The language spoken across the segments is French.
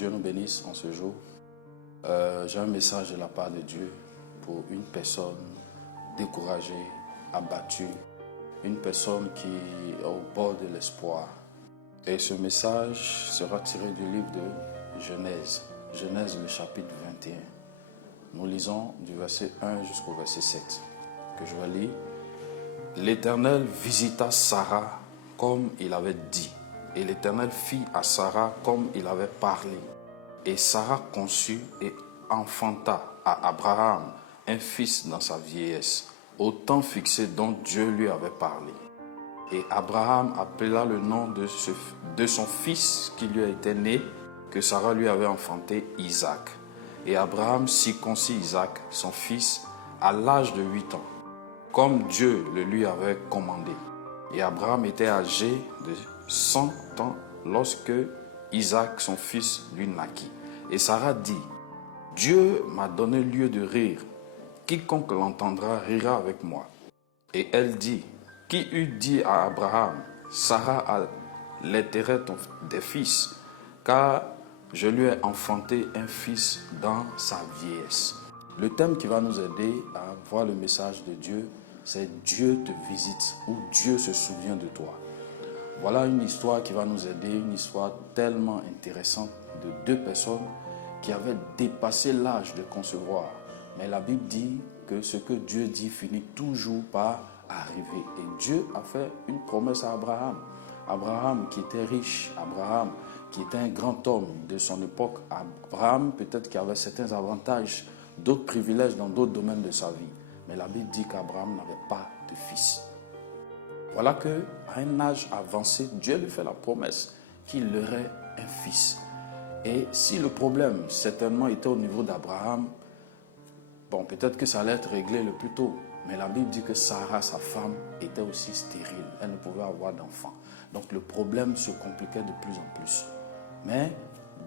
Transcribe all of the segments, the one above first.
Dieu nous bénisse en ce jour. J'ai un message de la part de Dieu pour une personne découragée, abattue, une personne qui est au bord de l'espoir. Et ce message sera tiré du livre de Genèse, Genèse le chapitre 21. Nous lisons du verset 1 jusqu'au verset 7, que je vais lire. L'Éternel visita Sarah comme il avait dit, et l'Éternel fit à Sarah comme il avait parlé. Et Sarah conçut et enfanta à Abraham un fils dans sa vieillesse, au temps fixé dont Dieu lui avait parlé. Et Abraham appela le nom de son fils qui lui a été né, que Sarah lui avait enfanté, Isaac. Et Abraham circoncit Isaac, son fils, à l'âge de 8 ans, comme Dieu le lui avait commandé. Et Abraham était âgé de 100 ans lorsque Isaac, son fils, lui naquit. Et Sarah dit, « Dieu m'a donné lieu de rire. Quiconque l'entendra rira avec moi. » Et elle dit, « Qui eût dit à Abraham, Sarah allaiterait des fils, car je lui ai enfanté un fils dans sa vieillesse. » Le thème qui va nous aider à voir le message de Dieu, c'est « Dieu te visite » ou « Dieu se souvient de toi ». Voilà une histoire qui va nous aider, une histoire tellement intéressante de deux personnes qui avaient dépassé l'âge de concevoir. Mais la Bible dit que ce que Dieu dit finit toujours par arriver. Et Dieu a fait une promesse à Abraham. Abraham qui était riche, Abraham qui était un grand homme de son époque. Abraham peut-être qui avait certains avantages, d'autres privilèges dans d'autres domaines de sa vie. Mais la Bible dit qu'Abraham n'avait pas de fils. Voilà qu'à un âge avancé, Dieu lui fait la promesse qu'il aurait un fils. Et si le problème, certainement, était au niveau d'Abraham, bon, peut-être que ça allait être réglé le plus tôt. Mais la Bible dit que Sarah, sa femme, était aussi stérile. Elle ne pouvait avoir d'enfant. Donc le problème se compliquait de plus en plus. Mais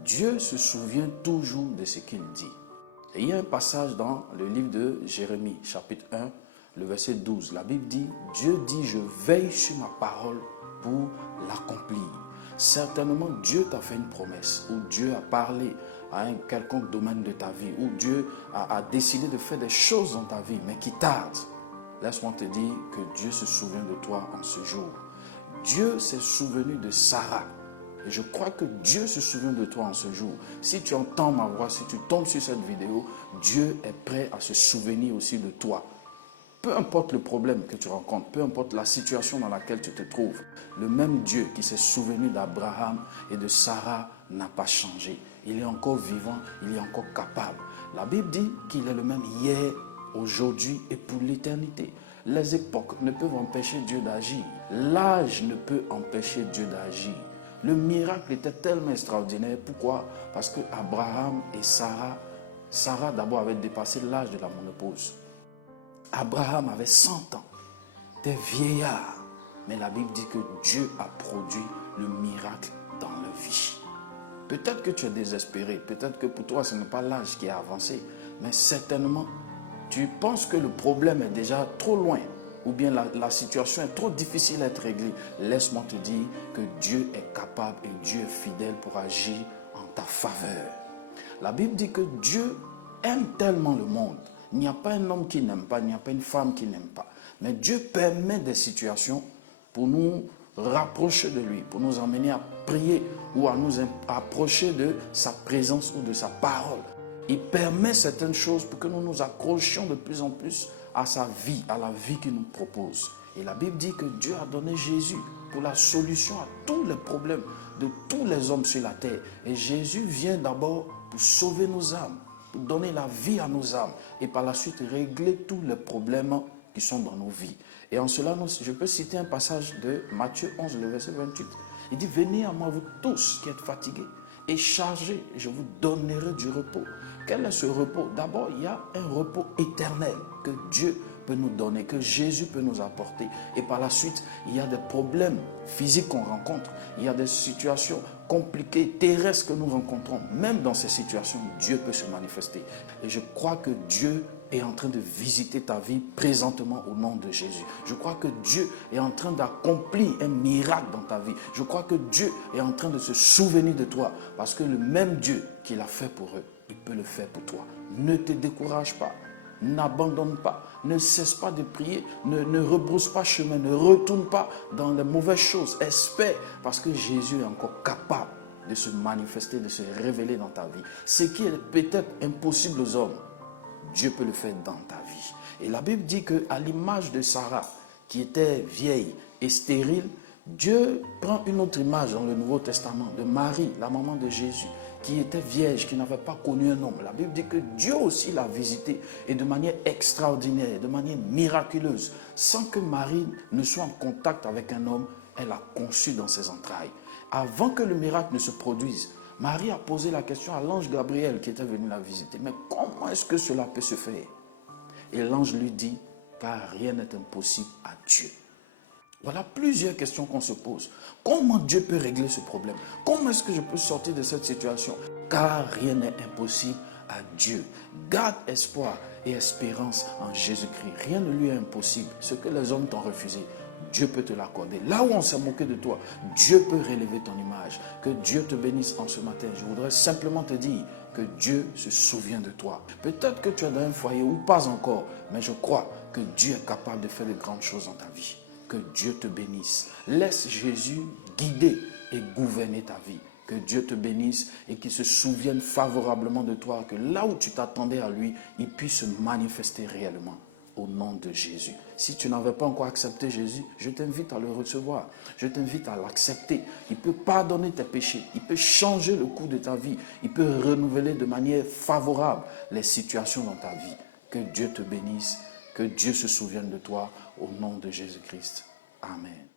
Dieu se souvient toujours de ce qu'il dit. Et il y a un passage dans le livre de Jérémie, chapitre 1, le verset 12, la Bible dit, Dieu dit, je veille sur ma parole pour l'accomplir. Certainement, Dieu t'a fait une promesse, ou Dieu a parlé à un quelconque domaine de ta vie, ou Dieu a décidé de faire des choses dans ta vie, mais qui tardent. Laisse-moi te dire que Dieu se souvient de toi en ce jour. Dieu s'est souvenu de Sarah. Et je crois que Dieu se souvient de toi en ce jour. Si tu entends ma voix, si tu tombes sur cette vidéo, Dieu est prêt à se souvenir aussi de toi. Peu importe le problème que tu rencontres, peu importe la situation dans laquelle tu te trouves, le même Dieu qui s'est souvenu d'Abraham et de Sarah n'a pas changé. Il est encore vivant, il est encore capable. La Bible dit qu'il est le même hier, aujourd'hui et pour l'éternité. Les époques ne peuvent empêcher Dieu d'agir. L'âge ne peut empêcher Dieu d'agir. Le miracle était tellement extraordinaire. Pourquoi? Parce que Abraham et Sarah d'abord avait dépassé l'âge de la ménopause. Abraham avait 100 ans, des vieillards. Mais la Bible dit que Dieu a produit le miracle dans leur vie. Peut-être que tu es désespéré, peut-être que pour toi ce n'est pas l'âge qui est avancé, mais certainement tu penses que le problème est déjà trop loin ou bien la situation est trop difficile à être réglée. Laisse-moi te dire que Dieu est capable et Dieu est fidèle pour agir en ta faveur. La Bible dit que Dieu aime tellement le monde. Il n'y a pas un homme qui n'aime pas, il n'y a pas une femme qui n'aime pas. Mais Dieu permet des situations pour nous rapprocher de lui, pour nous emmener à prier ou à nous approcher de sa présence ou de sa parole. Il permet certaines choses pour que nous nous accrochions de plus en plus à sa vie, à la vie qu'il nous propose. Et la Bible dit que Dieu a donné Jésus pour la solution à tous les problèmes de tous les hommes sur la terre. Et Jésus vient d'abord pour sauver nos âmes, pour donner la vie à nos âmes et par la suite régler tous les problèmes qui sont dans nos vies. Et en cela, je peux citer un passage de Matthieu 11, le verset 28. Il dit, « Venez à moi, vous tous qui êtes fatigués et chargés, je vous donnerai du repos. » Quel est ce repos? D'abord, il y a un repos éternel que Dieu peut nous donner, que Jésus peut nous apporter. Et par la suite, il y a des problèmes physiques qu'on rencontre. Il y a des situations compliquées, terrestres que nous rencontrons. Même dans ces situations, Dieu peut se manifester. Et je crois que Dieu est en train de visiter ta vie présentement au nom de Jésus. Je crois que Dieu est en train d'accomplir un miracle dans ta vie. Je crois que Dieu est en train de se souvenir de toi parce que le même Dieu qui l'a fait pour eux, il peut le faire pour toi. Ne te décourage pas. N'abandonne pas, ne cesse pas de prier, ne rebrousse pas chemin, ne retourne pas dans les mauvaises choses. Espère parce que Jésus est encore capable de se manifester, de se révéler dans ta vie. Ce qui est peut-être impossible aux hommes, Dieu peut le faire dans ta vie. Et la Bible dit qu'à l'image de Sarah, qui était vieille et stérile, Dieu prend une autre image dans le Nouveau Testament de Marie, la maman de Jésus, qui était vierge, qui n'avait pas connu un homme. La Bible dit que Dieu aussi l'a visitée et de manière extraordinaire, de manière miraculeuse. Sans que Marie ne soit en contact avec un homme, elle a conçu dans ses entrailles. Avant que le miracle ne se produise, Marie a posé la question à l'ange Gabriel qui était venu la visiter. Mais comment est-ce que cela peut se faire? Et l'ange lui dit, car rien n'est impossible à Dieu. Voilà plusieurs questions qu'on se pose. Comment Dieu peut régler ce problème? Comment est-ce que je peux sortir de cette situation? Car rien n'est impossible à Dieu. Garde espoir et espérance en Jésus-Christ. Rien ne lui est impossible. Ce que les hommes t'ont refusé, Dieu peut te l'accorder. Là où on s'est moqué de toi, Dieu peut relever ton image. Que Dieu te bénisse en ce matin. Je voudrais simplement te dire que Dieu se souvient de toi. Peut-être que tu es dans un foyer ou pas encore, mais je crois que Dieu est capable de faire de grandes choses dans ta vie. Que Dieu te bénisse. Laisse Jésus guider et gouverner ta vie. Que Dieu te bénisse et qu'il se souvienne favorablement de toi. Que là où tu t'attendais à lui, il puisse se manifester réellement. Au nom de Jésus. Si tu n'avais pas encore accepté Jésus, je t'invite à le recevoir. Je t'invite à l'accepter. Il peut pardonner tes péchés. Il peut changer le cours de ta vie. Il peut renouveler de manière favorable les situations dans ta vie. Que Dieu te bénisse. Que Dieu se souvienne de toi au nom de Jésus-Christ. Amen.